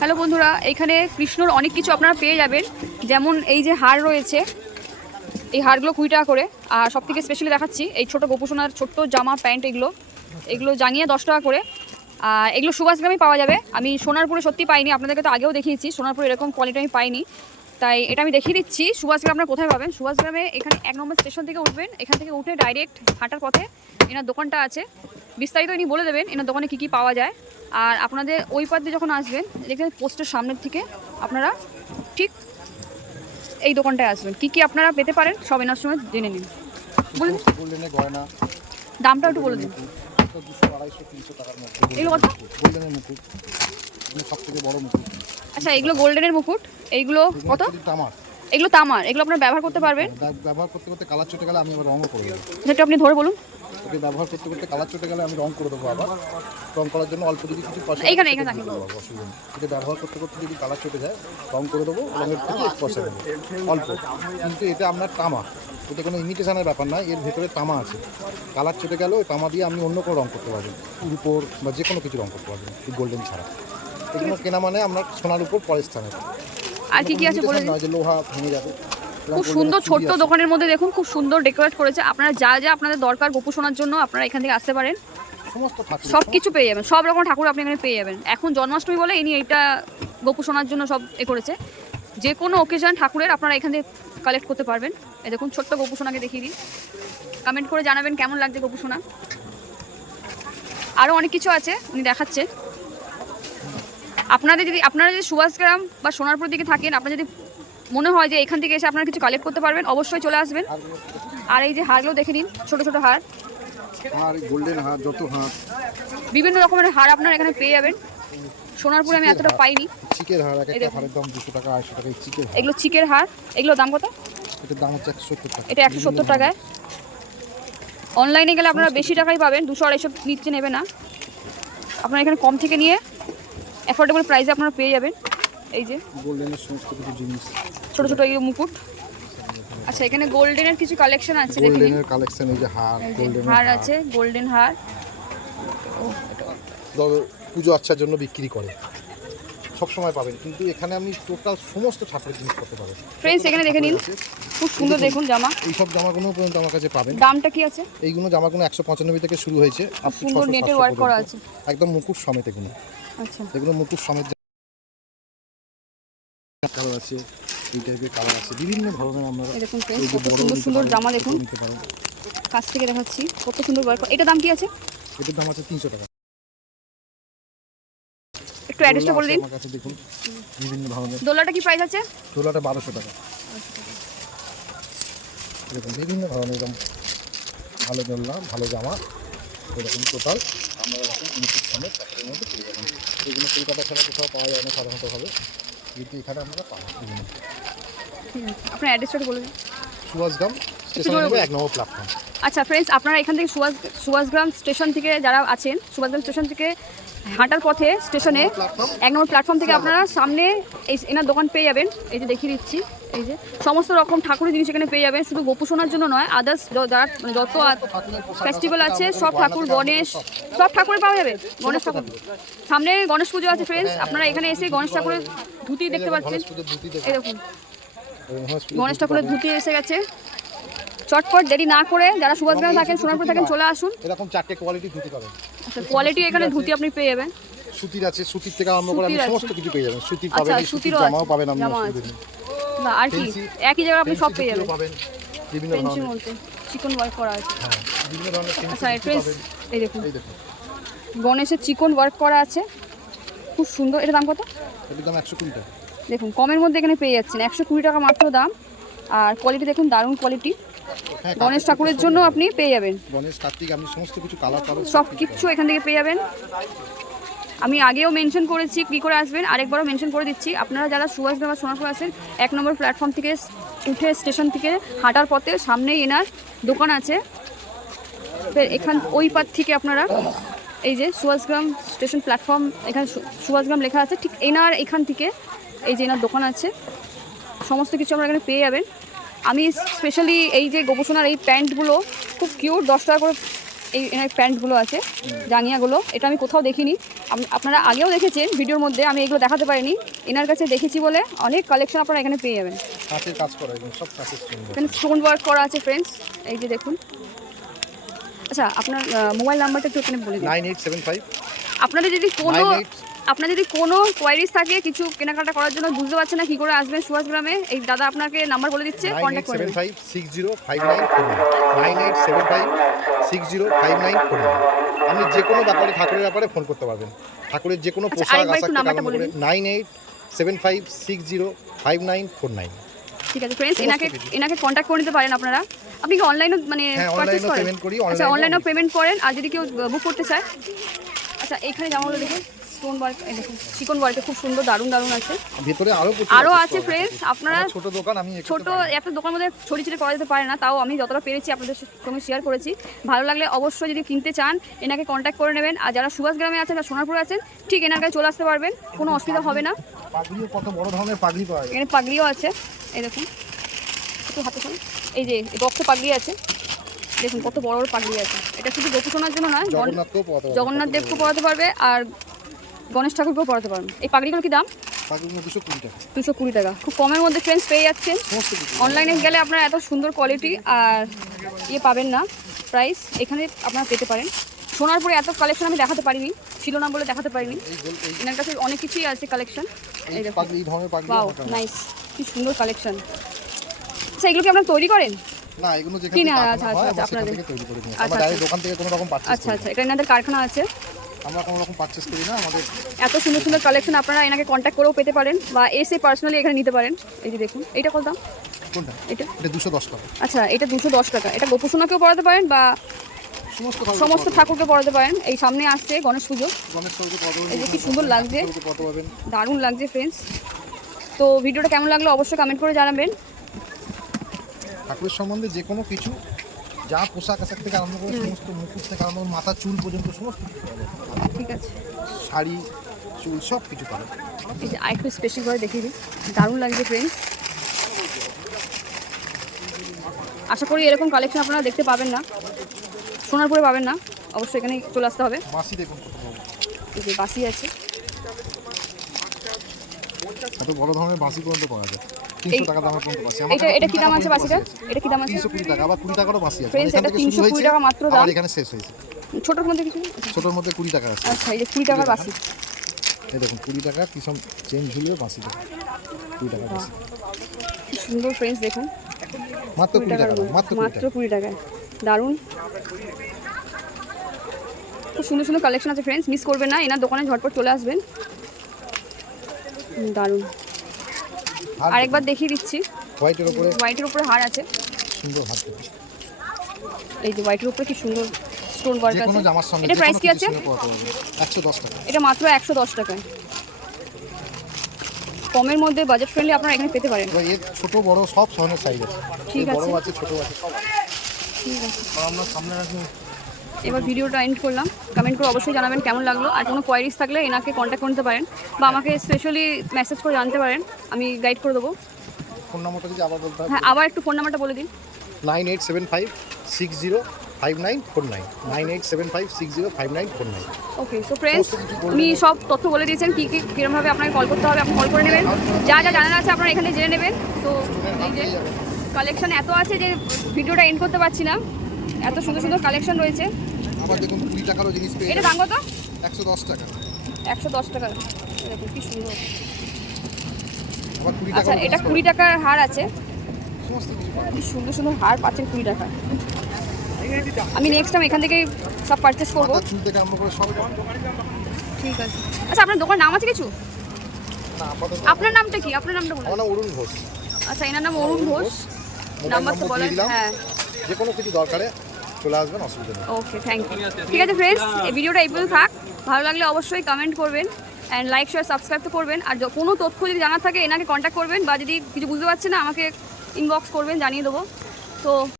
Hello বন্ধুরা, এখানে কৃষ্ণর অনেক কিছু আপনারা পেয়ে যাবেন। যেমন এই যে হার রয়েছে, এই হারগুলো কুড়ি টাকা করে। আর সব থেকে স্পেশালি দেখাচ্ছি, এই ছোটো গোপুসোনার ছোট্ট জামা প্যান্ট এগুলো। এগুলো জাঙিয়ে দশ টাকা করে। এগুলো সুভাষগ্রামে পাওয়া যাবে। আমি সোনারপুরে সত্যি পাইনি, আপনাদেরকে তো আগেও দেখিয়েছি, সোনারপুরে এরকম কোয়ালিটি আমি পাইনি। তাই এটা আমি দেখিয়ে দিচ্ছি সুভাষগ্রাম আপনারা কোথায় পাবেন? সুভাষগ্রামে এখানে এক নম্বর স্টেশন থেকে উঠবেন। এখান থেকে উঠে ডাইরেক্ট হাঁটার পথে, এনার দোকানটা আছে। বিস্তারিত ইনি বলে দেবেন, এনার দোকানে কী কী পাওয়া যায়। আর আপনাদের ওই পার দিয়ে যখন আসবেন দেখবেন পোস্টের সামনের থেকে আপনারা ঠিক এই দোকানটায় আসবেন। কী কী আপনারা পেতে পারেন সব এনার সময় জেনে নিন। বলুন গোল্ডেনের দামটা একটু বলে দিন। এগুলো কত? মুকুট। আচ্ছা এগুলো গোল্ডেনের মুকুট। এইগুলো কত? এগুলো তামার। এগুলো আপনারা ব্যবহার করতে পারবেন। ব্যবহার করতে করতে কালার চটে গেলে আমি রঙও করে দেবো। সেটা আপনি ধরে বলুন। ওকে ব্যবহার করতে করতে কালার চটে গেলে আমি রং করে দেবো আবার। রং করার জন্য অল্প যদি কিছু পয়সা অসুবিধা নেই। এটা ব্যবহার করতে করতে যদি কালার চটে যায় রং করে দেবো রঙের থেকে পয়সা দেবো অল্প। কিন্তু এটা আপনার তামা এটা কোনো ইমিটেশনের ব্যাপার না এর ভেতরে তামা আছে। কালার চটে ওই তামা দিয়ে আপনি অন্য কোনো রং করতে পারবেন। উপর বা যে কোনো কিছু রং করতে পারবেন গোল্ডেন ছাড়া। এগুলো কেনা মানে আপনার সোনার উপর পরের স্থানে। আর কি কি আছে বলে যে লোহা ভেঙে যাবে। খুব সুন্দর ছোট্ট দোকানের মধ্যে দেখুন খুব সুন্দর ডেকোরেট করেছে। আপনারা যা যা আপনাদের দরকার গোপু শোনার জন্য আপনারা এখান থেকে আসতে পারেন। সমস্ত সব কিছু পেয়ে যাবেন। সব রকম ঠাকুর আপনি এখানে পেয়ে যাবেন। এখন জন্মাষ্টমী বলে ইনি এটা গোপু শোনার জন্য সব এ করেছে। যে কোনো ওকেশন ঠাকুরের আপনারা এখান থেকে কালেক্ট করতে পারবেন। এই দেখুন ছোট্ট গোপু সোনাকে দেখিয়ে দিই। কমেন্ট করে জানাবেন কেমন লাগছে গোপু সোনা। আরও অনেক কিছু আছে উনি দেখাচ্ছেন। আপনাদের যদি আপনারা যদি সুভাষগ্রাম বা সোনারপুর দিকে থাকেন আপনারা যদি মনে হয় যে এখান থেকে এসে আপনারা কিছু কালেক্ট করতে পারবেন অবশ্যই চলে আসবেন। আর এই যে হারগুলো দেখে নিন ছোটো ছোটো হার। আর গোল্ডেন হাত যত হাত বিভিন্ন রকমের হার আপনারা এখানে পেয়ে যাবেন। সোনারপুরে আমি এতটা পাইনি। চিকের হার একটা হারের দাম দুশো টাকা আড়াইশো টাকা চিকের এগুলো চিকের হার। এগুলো দাম কত? এটার দাম হচ্ছে একশো সত্তর টাকা। এটা একশো সত্তর টাকায়। অনলাইনে গেলে আপনারা বেশি টাকাই পাবেন দুশো আড়াইশো নিচে নেবে না। আপনারা এখানে কম থেকে নিয়ে অ্যাফোর্ডেবল প্রাইসে আপনারা পেয়ে যাবেন। এই যে। গোল্ডেনের সমস্ত কিছু জিনিস। ছোটো ছোট এই মুকুট। আচ্ছা এখানে গোল্ডেনের কিছু কালেকশন আছে গোল্ডেনের কালেকশন এই যে হার গোল্ডেনের হার আছে গোল্ডেন হার। পুজো আচ্ছার জন্য বিক্রি করে। সব সময় পাবেন কিন্তু এখানে আপনি টোটাল সমস্ত ঠাকুরের জিনিস করতে পারেন ফ্রেন্ডস এখানে দেখে নিন। খুব সুন্দর দেখুন জামা। এই এইসব জামাগুলো পর্যন্ত আমার কাছে পাবেন। দামটা কি আছে? এইগুলো জামাগুলো একশো পঁচানব্বই থেকে শুরু হয়েছে। সুন্দর 600, নেটের 700 ওয়ার্ক করা আছে। একদম মুকুট সমেত এগুলো। আচ্ছা। এগুলো মুকুট সমেত আছে। এই টাইপের কালার আছে। বিভিন্ন ধরনের আমরা সুন্দর সুন্দর জামা দেখুন। নিতে পারেন। কাছ থেকে দেখাচ্ছি কত সুন্দর এটা দাম কি আছে? এটার দাম আছে তিনশো টাকা। একটু অ্যাড্রেসটা বলে দিন। কাছে দেখুন। বিভিন্ন ধরনের। দোলাটা কি প্রাইস আছে? দোলাটা বারোশো টাকা। এরকম বিভিন্ন ধরনের এরকম ভালো দোলনা ভালো জামা। এরকম টোটাল আমরা এরকম উনত্রিশ সমেত চারটের মধ্যে পেয়ে যাবেন। এগুলো কলকাতা ছাড়া কোথাও পাওয়া যায় না সাধারণতভাবে কিন্তু এখানে আমরা পাবো। আপনার অ্যাড্রেসটা বলে দিন। সুভাষগ্রাম স্টেশন জোরে এক নম্বর প্ল্যাটফর্ম আচ্ছা ফ্রেন্ডস আপনারা এখান থেকে সুভাষ সুভাষগ্রাম স্টেশন থেকে যারা আছেন সুভাষগ্রাম স্টেশন থেকে হাঁটার পথে স্টেশনে এক নম্বর প্ল্যাটফর্ম থেকে আপনারা সামনে এই এনার দোকান পেয়ে যাবেন। এই যে দেখিয়ে দিচ্ছি। এই যে সমস্ত রকম ঠাকুরের জিনিস এখানে পেয়ে যাবেন শুধু গোপু শোনার জন্য নয় আদার্স যারা যত ফেস্টিভ্যাল আছে সব ঠাকুর গণেশ সব ঠাকুরে পাওয়া যাবে গণেশ ঠাকুর। সামনে গণেশ পুজো আছে ফ্রেন্ডস আপনারা এখানে এসে গণেশ ঠাকুরের ধুতি দেখতে পাচ্ছেন। দেখুন। গণেশ ঠাকুরের ধুতি এসে গেছে। চটপট দেরি না করে যারা সুভাষগ্রামে থাকেন সোনারপুর থাকেন চলে আসুন। এরকম চারটে কোয়ালিটি ধুতি পাবেন। আচ্ছা কোয়ালিটি এখানে ধুতি আপনি পেয়ে যাবেন। সুতির আছে সুতির থেকে আরম্ভ করে আপনি সমস্ত কিছু পেয়ে যাবেন। সুতির আচ্ছা, পাবেন সুতির জামাও পাবেন আপনি বা আর কি একই জায়গায় আপনি সব পেয়ে যাবেন। বিভিন্ন ধরনের। বলতে চিকন ওয়ার্ক করা আছে। হ্যাঁ বিভিন্ন ধরনের আচ্ছা ফ্রেন্ডস এই দেখুন। এই দেখুন। গণেশের চিকন ওয়ার্ক করা আছে। খুব সুন্দর। এটা দাম কত? এটার দাম একশো কুড়ি টাকা। দেখুন কমের মধ্যে এখানে পেয়ে যাচ্ছেন। একশো কুড়ি টাকা মাত্র দাম। আর কোয়ালিটি দেখুন দারুণ কোয়ালিটি হ্যাঁ গণেশ ঠাকুরের জন্য আপনি পেয়ে যাবেন। গণেশ কার্তিক আপনি সমস্ত কিছু কালার পাবেন সব কিচ্ছু এখান থেকে পেয়ে যাবেন। আমি আগেও মেনশন করেছি, কী করে আসবেন? আরেকবারও মেনশন করে দিচ্ছি। আপনারা যারা সুভাষগ্রাম বা সোনারপুর আসেন এক নম্বর প্ল্যাটফর্ম থেকে উঠে স্টেশন থেকে হাঁটার পথে সামনেই এনার দোকান আছে। এখান, ওই পার থেকে আপনারা এই যে সুভাষগ্রাম স্টেশন প্ল্যাটফর্ম এখানে সুভাষগ্রাম লেখা আছে, ঠিক এনার এখান থেকে এই যে এনার দোকান আছে। সমস্ত কিছু আপনারা এখানে পেয়ে যাবেন। আমি স্পেশালি এই যে গোপসোনার এই প্যান্টগুলো, খুব কিউট দশ টাকা করে এই, এনার প্যান্টগুলো আছে, জাঙ্গিয়াগুলো। এটা আমি কোথাও দেখিনি। আপনারা আগেও দেখেছেন ভিডিওর মধ্যে আমি এগুলো দেখাতে পারিনি। এনার কাছে দেখেছি বলে অনেক কালেকশন আপনারা এখানে পেয়ে যাবেন। কাঁচের কাজ করা একদম সব কাঁচের এখানে স্টোন ওয়ার্ক করা আছে ফ্রেন্ডস এই যে দেখুন। আচ্ছা আপনার মোবাইল নাম্বারটা একটু এখানে বলে দিন। Nine eight seven five. আপনাদের যদি কোনো আপনার যদি কোনো কোয়ারিজ থাকে কিছু কেনাকাটা করার জন্য বুঝতে পারছেন না কি করে আসবেন সুভাষ গ্রামে এই দাদা আপনাকে নাম্বার বলে দিচ্ছে contact five six zero five nine nine eight seven five six zero five nine four আপনি যে কোনো ব্যাপারে ঠাকুরের ব্যাপারে ফোন করতে পারবেন। ঠাকুরের যে কোনো আচ্ছা, পোশাক আশাক। Nine eight seven five six zero five nine four nine ঠিক আছে ফ্রেন্ডস এনাকে এনাকে কন্ট্যাক্ট করে নিতে পারেন আপনারা। আপনি কি অনলাইনও মানে হ্যাঁ পারচেস করেন? পেমেন্ট করি আচ্ছা অনলাইনে অনলাইনেও পেমেন্ট করেন আর যদি কেউ বুক করতে চায়। আচ্ছা এখানে জামাগুলো দেখুন। স্টোন ওয়ার্ক এই দেখুন চিকন ওয়ার্কে খুব সুন্দর দারুণ দারুণ আছে। ভেতরে আরও আরও আছে ফ্রেন্ডস আপনারা ছোট দোকান আমি ছোট একটা দোকানের মধ্যে ছড়ি ছিটে করা যেতে পারে না তাও আমি যতটা পেরেছি আপনাদের সঙ্গে শেয়ার করেছি। ভালো লাগলে অবশ্যই যদি কিনতে চান এনাকে কন্ট্যাক্ট করে নেবেন। আর যারা সুভাষ গ্রামে আছেন বা সোনারপুরে আছেন ঠিক এনার কাছে চলে আসতে পারবেন কোনো অসুবিধা হবে না। পাগড়িও কত বড় ধরনের পাগড়ি পাওয়া যায়। এখানে পাগড়িও আছে এই দেখুন একটু হাতে শোন এই যে বক্সে পাগড়ি আছে দেখুন কত বড় বড় পাগড়ি আছে। এটা শুধু গোপু সোনার জন্য নয় জগন্নাথ দেবকে পড়াতে পারবে আর গণেশ ঠাকুরকেও পড়াতে পারবেন এই পাগড়িগুলো কি দাম? দুশো কুড়ি টাকা। খুব কমের মধ্যে ফ্রেন্ডস পেয়ে যাচ্ছেন। অনলাইনে গেলে আপনারা এত সুন্দর কোয়ালিটি আর ইয়ে পাবেন না। প্রাইস এখানে আপনারা পেতে পারেন। সোনার পরে এত কালেকশন আমি দেখাতে পারিনি। ছিল না বলে দেখাতে পারিনি। এনার কাছে অনেক কিছুই আছে কালেকশন নাইস কি সুন্দর কালেকশন আচ্ছা এগুলো কি আপনারা তৈরি করেন? না এগুলো যেখান আচ্ছা, আচ্ছা, আপনাদের। আচ্ছা, আচ্ছা। আচ্ছা আচ্ছা। এটা এনাদের কারখানা আছে। আমরা কোনো রকম পারচেজ করি না আমাদের এত সুন্দর সুন্দর কালেকশন আপনারা এনাকে কন্ট্যাক্ট করেও পেতে পারেন বা এসে পার্সোনালি এখানে নিতে পারেন। এই যে দেখুন এটা কত দাম? কোনটা? এটা? এটা দুশো দশ টাকা। আচ্ছা এটা দুশো দশ টাকা। এটা গোপুসোনাকেও পড়াতে পারেন বা সমস্ত ঠাকুরকে পড়াতে পারেন। এই সামনে আসছে গণেশ পুজো। এই যে কি সুন্দর লাগছে। দারুণ লাগছে ফ্রেন্ডস তো ভিডিওটা কেমন লাগল অবশ্যই কমেন্ট করে জানাবেন। ঠাকুরের সম্বন্ধে যে কোনো কিছু যা পোশাক আশাক থেকে আরম্ভ করে সমস্ত মুকুট থেকে আরম্ভ করে মাথা চুল পর্যন্ত সমস্ত কিছু পাবে। ঠিক আছে। শাড়ি চুল সব কিছু পাবে। এই যে আরেকটু স্পেশাল করে দেখিয়ে দিই। দারুণ লাগছে ফ্রেন্ডস আশা করি এরকম কালেকশন আপনারা দেখতে পাবেন না। সোনারপুরে পাবেন না। অবশ্যই এখানে চলে আসতে হবে। বাসি দেখুন কত বড়। এই যে বাসি আছে। এত বড় ধরনের বাঁশি পর্যন্ত পাওয়া যায়। তিনশো টাকা দামের পর্যন্ত বাঁশি এটা কাছে এটা কি দাম আছে বাসিটা এটা কি দাম আছে? টাকা আবার কুড়ি টাকারও বাঁশি আছে। Friends, এটা 320 টাকা মাত্র আবার দাম। এখানে শেষ হয়েছে। ছোটোর মধ্যে কিছু? ছোটোর মধ্যে কুড়ি টাকা আছে। আচ্ছা এই যে কুড়ি টাকার বাসি। এই দেখুন কুড়ি টাকা কি সব চেঞ্জ বাঁশি টাকা সুন্দর ফ্রেন্ডস দেখুন। মাত্র টাকা। মাত্র কুড়ি মাত্র টাকা দারুণ। খুব সুন্দর সুন্দর কালেকশন আছে ফ্রেন্ডস মিস করবেন না এনার দোকানে ঝটপট চলে আসবেন। দারুণ। আরেকবার দেখিয়ে দিচ্ছি। হোয়াইটের উপরে। হোয়াইটের উপরে হার আছে। সুন্দর দেখুন। এই যে হোয়াইটের উপরে কি সুন্দর স্টোন ওয়ার্ক আছে। জামার সঙ্গে এটা প্রাইস কি আছে? সঙ্গে পরাতে পারবেন একশো দশ টাকা। এটা মাত্র একশো দশ টাকায়। কমের মধ্যে বাজেট ফ্রেন্ডলি আপনারা এখানে পেতে পারেন। এবার এর ছোট বড় সব ধরনের সাইজ আছে। ঠিক এর বড় আছে। আছে ছোট আছে সব আছে। ঠিক আছে। আমরা সামনে রাখুন এবার ভিডিওটা এন্ড করলাম। কমেন্ট করে অবশ্যই জানাবেন কেমন লাগল। আর কোনো কোয়ারিজ থাকলে এনাকে কন্ট্যাক্ট করতে পারেন বা আমাকে স্পেশালি মেসেজ করে জানতে পারেন। আমি গাইড করে দেবো। ফোন নাম্বারটা যদি আবার বলতে হ্যাঁ। আবার একটু ফোন নাম্বারটা বলে দিন। Nine eight seven five six zero five nine four nine. Nine eight seven five six zero five nine four nine. Okay so friends উনি সব তথ্য বলে দিয়েছেন। কী কী কীরমভাবে আপনাকে কল করতে হবে আপনি কল করে নেবেন। যা যা জানার আছে আপনারা এখানে জেনে নেবেন। তো এই যে কালেকশন এত আছে যে ভিডিওটা এন্ড করতে পারছি না। এত সুন্দর সুন্দর কালেকশন রয়েছে। আবার দেখুন কুড়ি টাকারও জিনিস পেয়ে এটা দাম কত? একশো দশ টাকা। একশো দশ টাকা। দেখুন কি সুন্দর। আবার কুড়ি আচ্ছা এটা কুড়ি টাকার হার আছে। সমস্ত কিছু কি সুন্দর সুন্দর হার পাচ্ছেন কুড়ি টাকায় আমি নেক্সট টাইম এখান থেকেই সব পারচেস করব। চুল থেকে আরম্ভ করে সব ঠিক আছে। আচ্ছা আপনার দোকান নাম আছে কিছু? আপনার নামটা কি? আপনার নামটা বলুন। আমার অরুণ ঘোষ। আচ্ছা এনার নাম অরুণ ঘোষ। নাম্বার তো বলেন হ্যাঁ। যে কোনো কিছু দরকারে চলে আসবেন, অসুবিধা নেই। ওকে থ্যাংক ইউ ঠিক আছে ফ্রেন্ডস এই ভিডিওটা এই পর্যন্ত থাক। ভালো লাগলে অবশ্যই কমেন্ট করবেন অ্যান্ড লাইক শেয়ার সাবস্ক্রাইব তো করবেন। আর কোনো তথ্য যদি জানার থাকে, এনাকে কন্ট্যাক্ট করবেন বা যদি কিছু বুঝতে পারছেন না, আমাকে ইনবক্স করবেন, জানিয়ে দেবো। তো